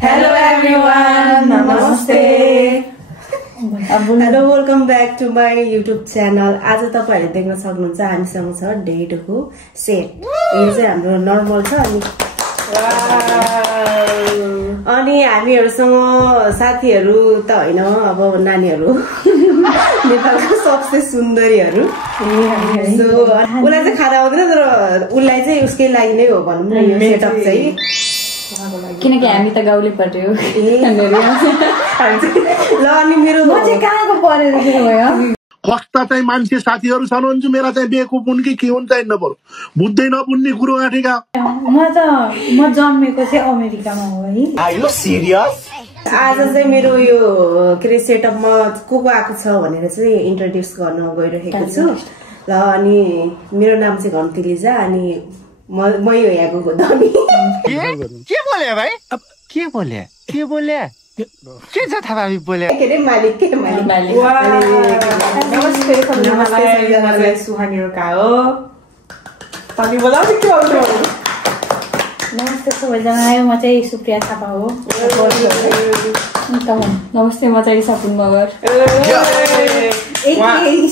Hello everyone, Namaste. Hello, welcome back to my YouTube channel. आज तपाईहरुले देख्न सक्नुहुन्छ हामीसँग छ डेडको सेट। यो चाहिँ हाम्रो नर्मल छ अनि हामीहरुसँग साथीहरु त हैन अब नानीहरु नेपालको सबसे सुन्दरीहरु सो उलाई चाहिँ खाना आउँदैन तर उलाई चाहिँ उसकै लागि नै हो भनौं न यो सेटअप चाहिँ किनकि हामी त गाउँले पर्यो ल अनि मेरो म चाहिँ कहाँको परेर भयो कस्ता चाहिँ मान्छे साथीहरु छन् हुन्छ मेरा चाहिँ बेको पुन कि के हुन्छ हैन बरु बुझ्दै नबुझ्ने कुरो आठेका म जन्मेको चाहिँ अमेरिकामा हो है आर यु सिरियस आज चाहिँ मेरो यो के सेटअपमा को आएको छ भनेर चाहिँ इन्ट्रोड्युस गर्न गइरहेको छु ल अनि मेरो नाम चाहिँ घन्टी लिजा अनि म यो यहाँको धनी के बोले भाइ अब के बोले के छ थाहा बोले के रे मालिक के मालिक नमस्ते सबैजनालाई सुहानी रोका हो तनी बोलाउ के आउनु नमस्ते सबैजनालाई म चाहिँ सुप्रिया थापा हो नमस्ते म चाहिँ सपुन मगर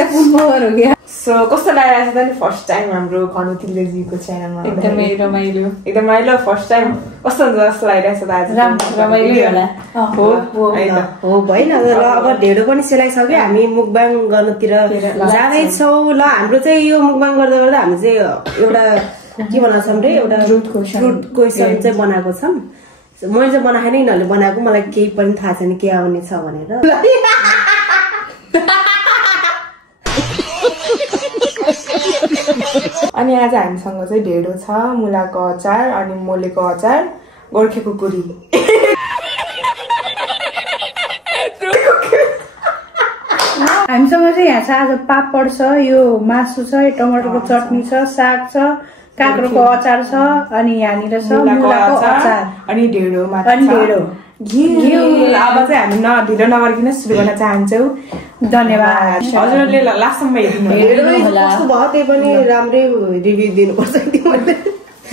सपुन मगर हो क्या सो कस्तो लागिरहेछ त नि फर्स्ट टाइम हाम्रो खनु तिलेजीको च्यानलमा एकदमै रमाइलो फर्स्ट टाइम कस्तो हुन्छ जस्तो लागिरहेछ त आज रमाइलो होला हो भएन ल अब ढेडो पनि सेलाइसक्यो हामी मुकबाङ गर्नतिर जाँदैछौँ ल हाम्रो चाहिँ यो मुकबाङ गर्दा गर्दा हामी चाहिँ एउटा के बनाएको छौँ रे एउटा फ्रुट क्वेसन चाहिँ बनाएको छौँ मैले चाहिँ बनाएको नि यिनीहरूले बनाएको मलाई केही पनि थाहा छैन के आउने छ भनेर अनि आज हामीसँग चाहिँ ढेडो छ मुलाको अचार अनि मोलेको अचार गोर्खेको पुरी हामीसँग चाहिँ यहाँ छ आज पापड छ यो मासु छ टमाटरको चटनी छ साग छ काँक्रोको अचार छ अनि यहाँनिर छ मुलाको अचार अनि ढेडो अब अब चाहिँ हामी ढिलो नगरिकन सुरु गर्न चाहन्छौँ धन्यवाद हजुरले लास्टसम्म हेरिदिनु कस्तो भयो त्यही पनि राम्रै रिभ्यू दिनुपर्छ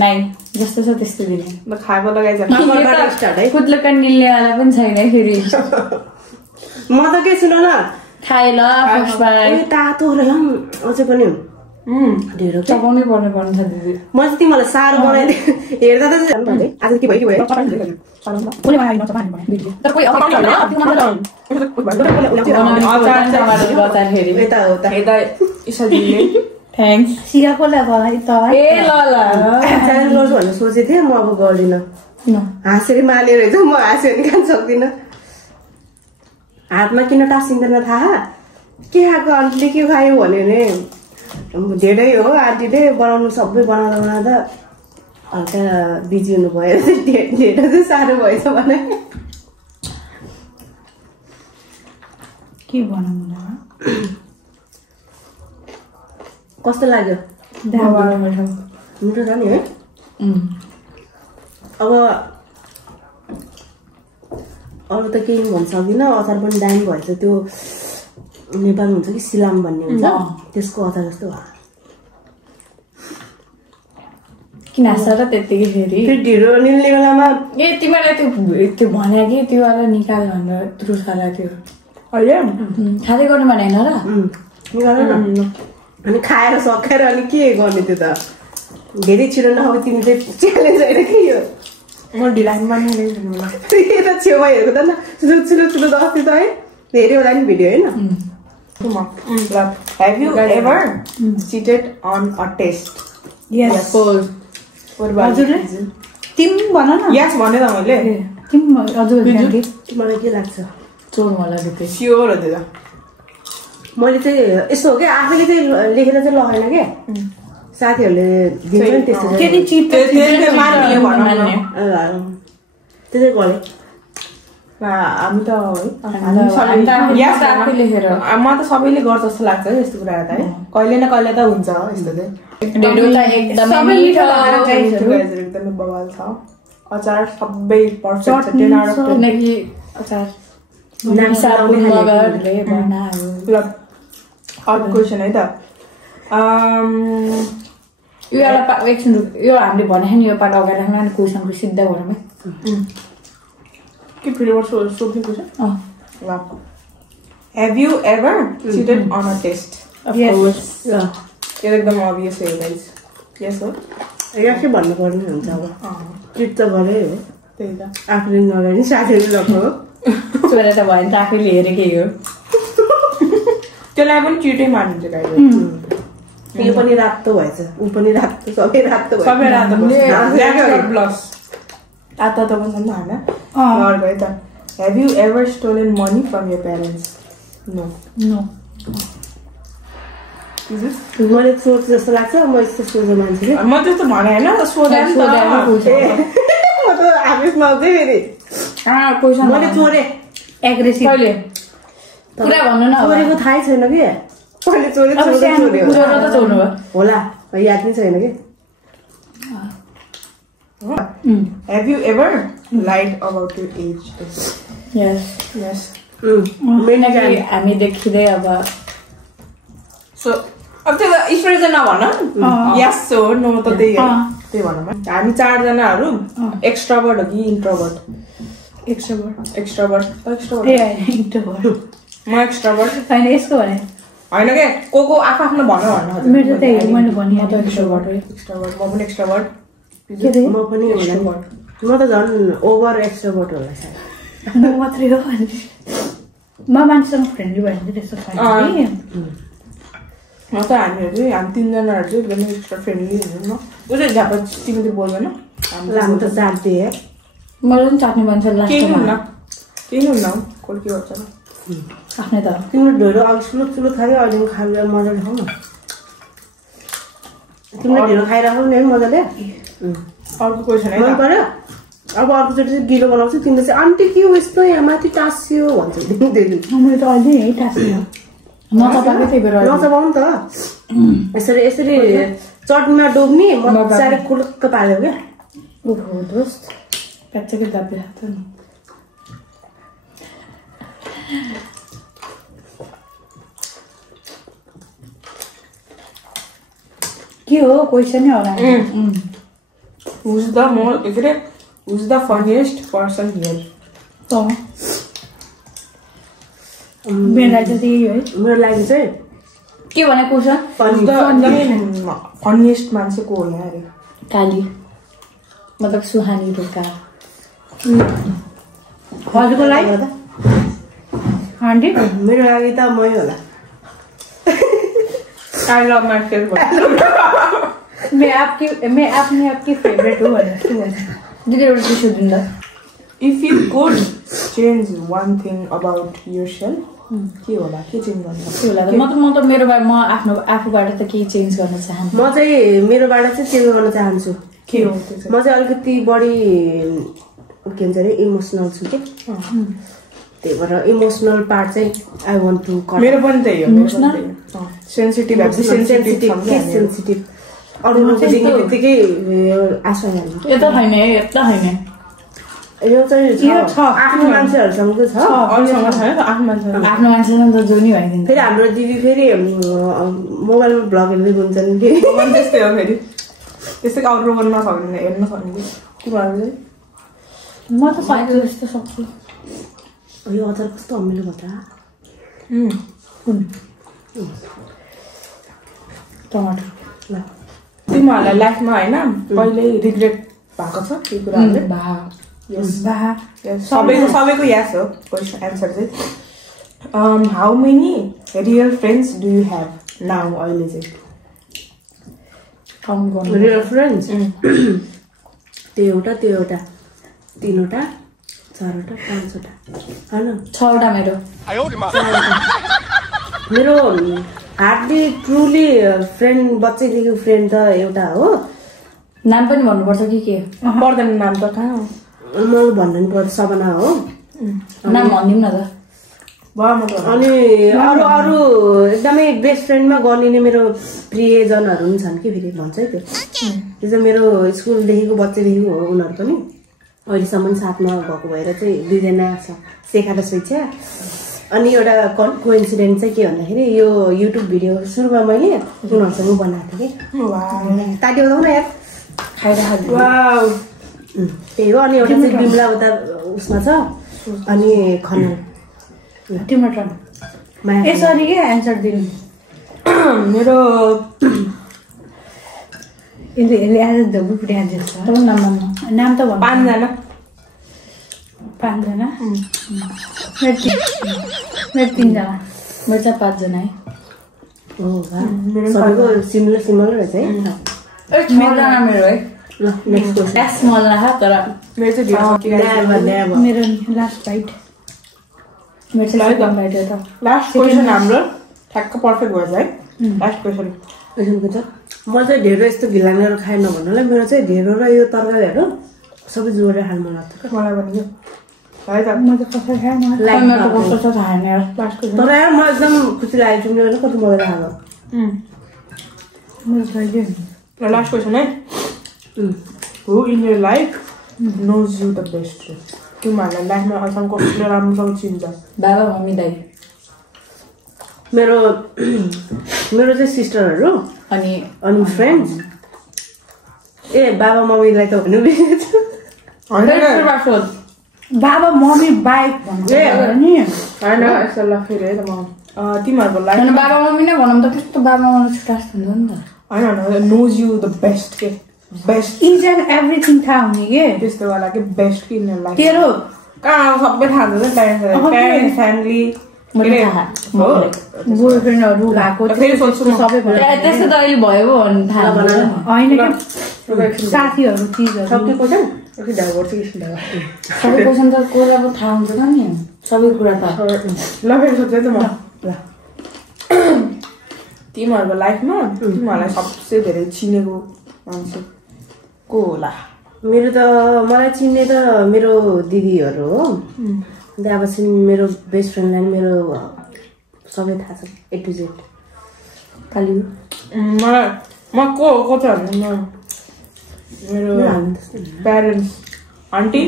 नाइ जस्तो छ त्यस्तो दिने म खाएको लगाइन्छ कुद्लोका निल्नेवाला पनि छैन फेरि म त के सुन न खाए ल तातो अझै पनि ढेडो चपाउनै पर्नु छ दिदी म चाहिँ तिमीलाई साह्रो बनाइदिएँ हेर्दा त आज के भयो च्यालेन्ज गर्छु भनेर सोचेको थिएँ म अब गर्दिनँ हाँसेर मालेर चाहिँ म हाँस्यो भने खान सक्दिनँ हातमा किन टाँसिँदैन थाहा के खाएको आन्टीले के खायो भन्यो भने धेरै हो आन्टीले बनाउनु सबै बनाउँदा हल्का बिजी हुनु भयो ढेडो चाहिँ साह्रो भएछ भने के बनाउनु कस्तो लाग्यो मिठो छ नि है अब अरू त केही भन्न सक्दिनँ अचार पनि दामी भएछ त्यो नेपालमा हुन्छ कि सिलाम भन्ने हुन्छ त्यसको अचार जस्तो भयो किन हाँस र त्यत्तिकै फेरि त्यो ढिलो निल्ने बेलामा ए तिमीलाई त्यो भन्यो कि त्यो वाला निकाल भनेर त्रुसाला त्यो अहिले खाँदै गर्नु भने होइन र निकाल न अनि खाएर सकाएर अनि के गर्ने त्यो त धेरै छिटो नखाऊ तिमी चाहिँ च्यालेन्ज होइन कि यो म ढिलाइ बनाइरहेको त छेउमा हेरेको त न चुलो अस्ति त है धेरै होला नि भिडियो होइन Have you ever cheated on a test? Yes. हजुरले तिमी भन न Yes भने त मैले तिमी हजुर तिमीलाई के लाग्छ चोर होला त्यो स्योर हो त्यो मैले चाहिँ यस्तो हो क्या आफैले चाहिँ लेखेर चाहिँ लगाएन क्या साथीहरूले दिन्छ नि त्यस्तो के चिट त्यसले मान्ने भनौँ न त्यो चाहिँ गरे हामी त है म त सबैले गर्छ जस्तो लाग्छ यस्तो कुराहरू त है कहिले न कहिले त हुन्छ यस्तो चाहिँ एकदमै बवाल छ अचार सबै पर्फेक्ट ल अर्को क्वेसन है त यो एउटा एकछिन यो हामीले भने नि यो पार्ट अगाडि राख्न क्वेसनको सिद्ध गरौँ है के फेरि सोध्ने क्वेसन ल Have you ever cheated on a test? Of course. ल यो एकदम obvious हो guys. Yes हो. याकै भन्नुपर्ने हुन्छ अब चिट त गरे हो त्यही त. आफूले नगर्ने साथीहरू लग्यो चोरे त भयो नि त आफैले हेरेकै हो त्यसलाई पनि चिटै मानिन्छ गाइस. यो पनि रातो भएछ ऊ पनि रातो सबै रातो भएछ सबै रातो ब्ल्याक ब्लस तातो त पनि छ नि हैन अर्को है त. Have you ever stolen money from your parents? No. मैले सोच जस्तो लाग्छ म यस्तो सोझो मान्छे कि म त्यस्तो भने हैन सोधे नि त म त आफै नआउँदै फेरि क्वेसन मैले चोरे एग्रेसिभ कहिले पुरा भन्नु न चोरेको थाहै छैन कि मैले चोरे अब सानो कुरो त चोर्नु भयो होला याद नै छैन कि. Have you ever lied about your age? Yes Yes. किनकि हामी देखिँदै अब So अब त्यो स्टोरी चाहिँ नभन यस सो नो त त्यही हो त्यही भनौँ हामी 4 जनाहरू एक्स्ट्राभर्ट हो कि इन्ट्रोभर्ट एक्स्ट्राभर्ट म एक्स्ट्राभर्ट होइन यसको भने होइन के को आफ्नो भन्नु भन्नु मेरो त त्यही हो मैले भनिहालेँ एक्स्ट्रोभर्ट हो एक्स्ट्राभर्ट म पनि एक्स्ट्राभर्ट म पनि होला म त झन् ओभर एक्स्ट्रोभर्ट होला सायद म मात्रै हो म मान्छेसँग फ्रेन्डली भयो भने त्यस्तो छैन कि म त हामी 3 जनाहरू चाहिँ एकदमै एक्स्ट्रा फ्रेन्डली हुनु न उ चाहिँ झापा तिमी त बोल्दैन लामो त चाट्दै है मलाई पनि चाट्ने मान्छे केही लाग्छ हुन्न केही हुन्न कोही के गर्छ न आफ्नै त तिम्रो ढेँडो अघि सुलुक खायो अहिले खायो मजाले खाऊ न तिमीले ढेँडो खाइराखौ नि है मजाले अर्को क्वेसन मन है पर्यो अब अर्कोचोटि चाहिँ गिलो बनाउँछु तिमीले चाहिँ आन्टी के हो यस्तो यहाँ माथि टाँसियो भन्छ मैले त अहिले है टाँसियो नचपाएकै त्यही भएर नचपाउनु त यसरी चटनीमा डुब्ने मजाले कुलुक्क पाल्यो क्या ओहो दोस्त प्याच्चकै दाबी लाग्छ नि के हो क्वेसन नै होला Who's the funniest person here? मेरो लागि चाहिँ त्यही हो है मेरो लागि चाहिँ के भने क्वेसन फनिएस्ट मान्छे को हो यहाँ अरे काली मतलब सुहानी ढोका हजुरको लागि 100 मेरो लागि त मै होला I love myself. मैं अपने आपकी फेवरेट हूँ दिदी एउटा टिस्यु दिँदा If you could change one thing about yourself, के होला के चेन्ज गर्न के होला म त मेरो बारे म आफूबाट त केही चेन्ज गर्न चाहन्छु म चाहिँ मेरोबाट चाहिँ चेन्ज गर्न चाहन्छु के हो त्यो चाहिँ म चाहिँ अलिकति बढी के भन्छ अरे इमोसनल छु कि त्यही भएर इमोसनल पार्ट चाहिँ आई वान्ट टु कट मेरो पनि त्यही हो सेन्सिटिभ सेन्सिटिभ अरू बित्तिकै आशा हाल्नु यता छैन यता छैन यो चाहिँ आफ्नो मान्छेहरूसँग छ अरूसँग छैन त आफ्नो मान्छे आफ्नो मान्छेसँग त जो नि भइदिन्छ फेरि हाम्रो दिदी फेरि मोबाइलमा भ्लग हेर्दै हुन्छन् कि त्यस्तै हो फेरि त्यस्तै अरू गर्न नसक्ने हेर्न सक्ने के भन्नु म त सक्छु जस्तो सक्छु यो अचार कस्तो अमिलो भयो त टमाटर ल तिमीहरूलाई लाइफमा होइन कहिले रिग्रेट भएको छ त्यो कुराहरूले सबैको यस हो क्वेसन एन्सर चाहिँ how many real friends do you have now अहिले चाहिँ काउन्ट गर्नु रियल फ्रेन्ड्स त्यो एउटा 3वटा 4वटा 5वटा होइन 6वटा मेरो हार्डली ट्रुली फ्रेन्ड बच्चैदेखि फ्रेन्ड त एउटा हो नाम पनि भन्नुपर्छ कि के पर्दैन नाम त कहाँ म भन्नु नि पर्छ सपना हो नाम भनिदिउँ न त अनि अरू अरू एकदमै बेस्ट फ्रेन्डमा गनिने मेरो प्रियजनहरू पनि छन् कि फेरि भन्छ है त्यो चाहिँ मेरो स्कुलदेखिको बच्चैदेखिको हो उनीहरू पनि अहिलेसम्म साथमा भएको भएर चाहिँ 2जना छ शेखा र स्वेच्छा अनि एउटा कोइन्सिडेन्ट चाहिँ के भन्दाखेरि यो युट्युब भिडियो सुरुमा मैले उनीहरूसँग बनाएको थिएँ कि ताटी बताउन यार खाइरहेको त्यही हो अनि एउटा चाहिँ बिमला उता उसमा छ अनि खनाल तिम्रो टर्न यसरी के एन्सर दिनु मेरो यसले आज धोबी पुटी एन्सर छ नाम त भन्नु 5 जना 5 जना मेरो 3 जना मेरो चाहिँ 5 जना है सबैको सिमिलर रहेछ है मेरो जना मेरो है ल नेक्स्ट क्वेसन एस मलाई हा तर मेरो चाहिँ मेरो लास्ट बाइट मेरो चाहिँ कम बाइट हो त लास्ट क्वेसन हाम्रो ठ्याक्क पर्फेक्ट भएछ है लास्ट क्वेसन क्वेसनको छ म चाहिँ ढेँडो यस्तो घिलाङ गरेर खाएन भन्नुलाई मेरो चाहिँ ढेँडो र यो तरकारीहरू सबै जोडेर खानु मन लाग्छ मलाई पनि है त म त कसरी खाएँ मेरो कस्तो छ थाहा छैन यार लास्ट क्वेसन तर यार म एकदम खुसी लाग्यो तिमीले कति मजा खाएको मेरो सही लास्ट क्वेसन है who in your life knows you the best तिमीहरूलाई लाइफमा अहिलेसम्म कसले राम्रोसँग चिन्छ बाबा मम्मी दाइ मेरो चाहिँ सिस्टरहरू अनि फ्रेन्ड्स ए बाबा मम्मीलाई त भन्नु बिर्सेछु बाबा मम्मी बाइक भन्नु नि होइन यस्तो ल फेरि है त म तिमीहरूको लाइफ बाबा मम्मी नै भनौँ त कस्तो बाबा मम्मी छुट्टास हुन्छ नि त होइन नोज यु द बेस्ट के बेस्ट इच एन्ड एभ्रिथिङ थाहा हुने के त्यस्तो वाला के बेस्ट कि इन लाइफ तेरो कहाँ सबै थाहा हुन्छ प्यारेन्ट्स फ्यामिली बोयफ्रेन्डहरू भएको फेरि सोध्छु म। सबै त्यस्तो त अहिले भयो पो भन्नु थाहा होइन क्या साथीहरू चिजहरू सक्यो क्वेसन सबै क्वेसन त कुरा पो थाहा हुन्छ त नि सबै कुरा त ल फेरि सोध्छु है त म तिमीहरूको लाइफमा तिमीहरूलाई सबसे धेरै चिनेको मान्छे को होला मेरो त मलाई चिन्ने त मेरो दिदीहरू हो त्यहाँपछि मेरो बेस्ट फ्रेन्डलाई नि मेरो सबै थाहा छ A to Z काली मलाई म को छ भने मेरो प्यारेन्ट्स आन्टी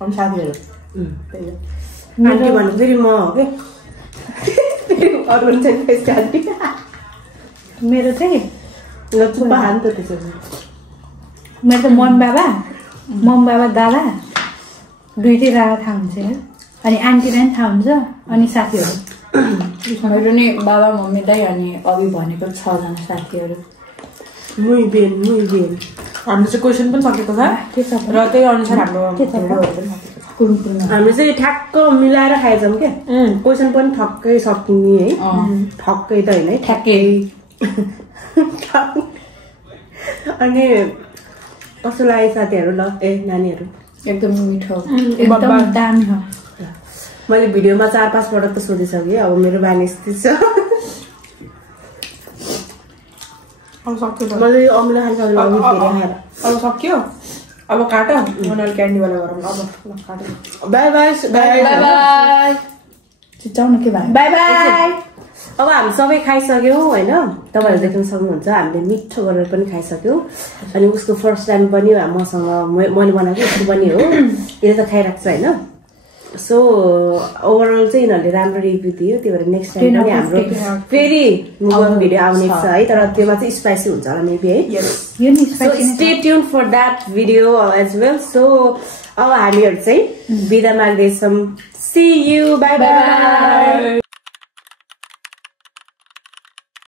अनि साथीहरू आन्टी भन्नु फेरि म हो क्या अरू चाहिँ त्यसको आन्टी मेरो चाहिँ चुप्पा हान त त्यसो मेरो त मम्मी बाबा दादा दुइटै दादा थाहा हुन्छ यार अनि आन्टीलाई पनि थाहा हुन्छ अनि साथीहरू मेरो नि बाबा मम्मी दाइ अनि अघि भनेको 6 जना साथीहरू मुई बेन हाम्रो चाहिँ क्वेसन पनि सकेको छ र त्यही अनुसार हाम्रो हामीले चाहिँ ठ्याक्क मिलाएर खाएछौँ क्या क्वेसन पनि ठक्कै सकिने है ठक्कै त होइन है ठ्याक्कै अनि कस्तो लाग्यो साथीहरू ल ए नानीहरू एकदम मिठो एकदम दामी हो मैले भिडियोमा 4-5 पटक त सोधिसकेँ अब मेरो बानी यस्तै छ मैले यो अमिलो खान्छ अब सक्यो अब काट उनीहरू क्यान्डीवाला गरौँ अब काट बाई चिचाउन के भयो बाई बाई अब हामी सबै खाइसक्यौँ होइन तपाईँहरू देख्न सक्नुहुन्छ हामीले मिठो गरेर पनि खाइसक्यौँ अनि उसको फर्स्ट टाइम पनि मसँग मैले बनाएको उसको पनि हो यसले त खाइरहेको छ होइन सो ओभरअल चाहिँ यिनीहरूले राम्रो रिभ्यू दियो त्यही भएर नेक्स्ट टाइम पनि हाम्रो फेरि भिडियो आउने छ है तर त्योमा चाहिँ स्पाइसी हुन्छ होला मेबी है so stay tune for that video as well so अब हामीहरू चाहिँ बिदा माग्दैछौँ सी यू बाई बाई